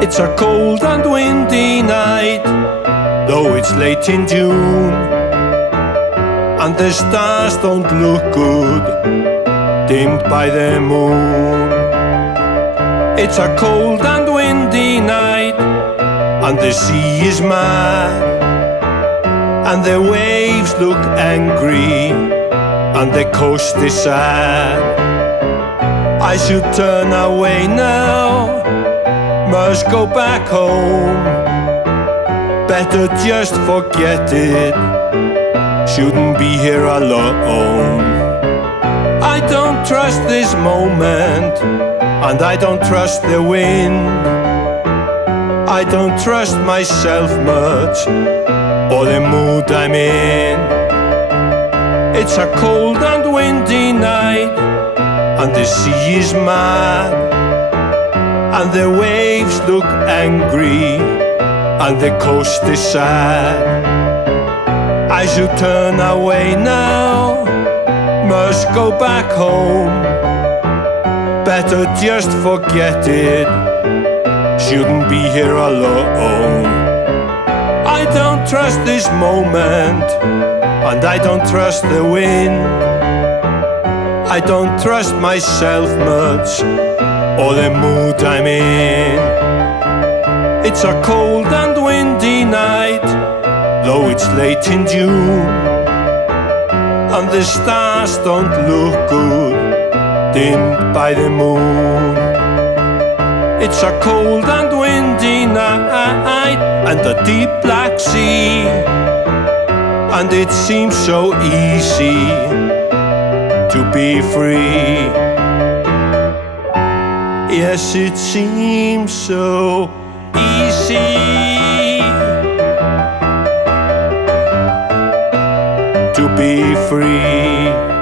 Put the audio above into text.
It's a cold and windy night, though it's late in June, and the stars don't look good, dimmed by the moon. It's a cold and windy night, and the sea is mad, and the waves look angry, and the coast is sad. I should turn away now, must go back home. Better just forget it, shouldn't be here alone. I don't trust this moment, and I don't trust the wind. I don't trust myself much, or the mood I'm in. It's a cold and windy night, and the sea is mad, and the waves look angry, and the coast is sad. I should turn away now, must go back home. Better just forget it, shouldn't be here alone. I don't trust this moment, and I don't trust the wind. I don't trust myself much, or the mood I'm in. It's a cold and windy night, though it's late in June, and the stars don't look good, dimmed by the moon. It's a cold and windy night, and a deep black sea, and it seems so easy to be free. Yes, it seems so easy to be free.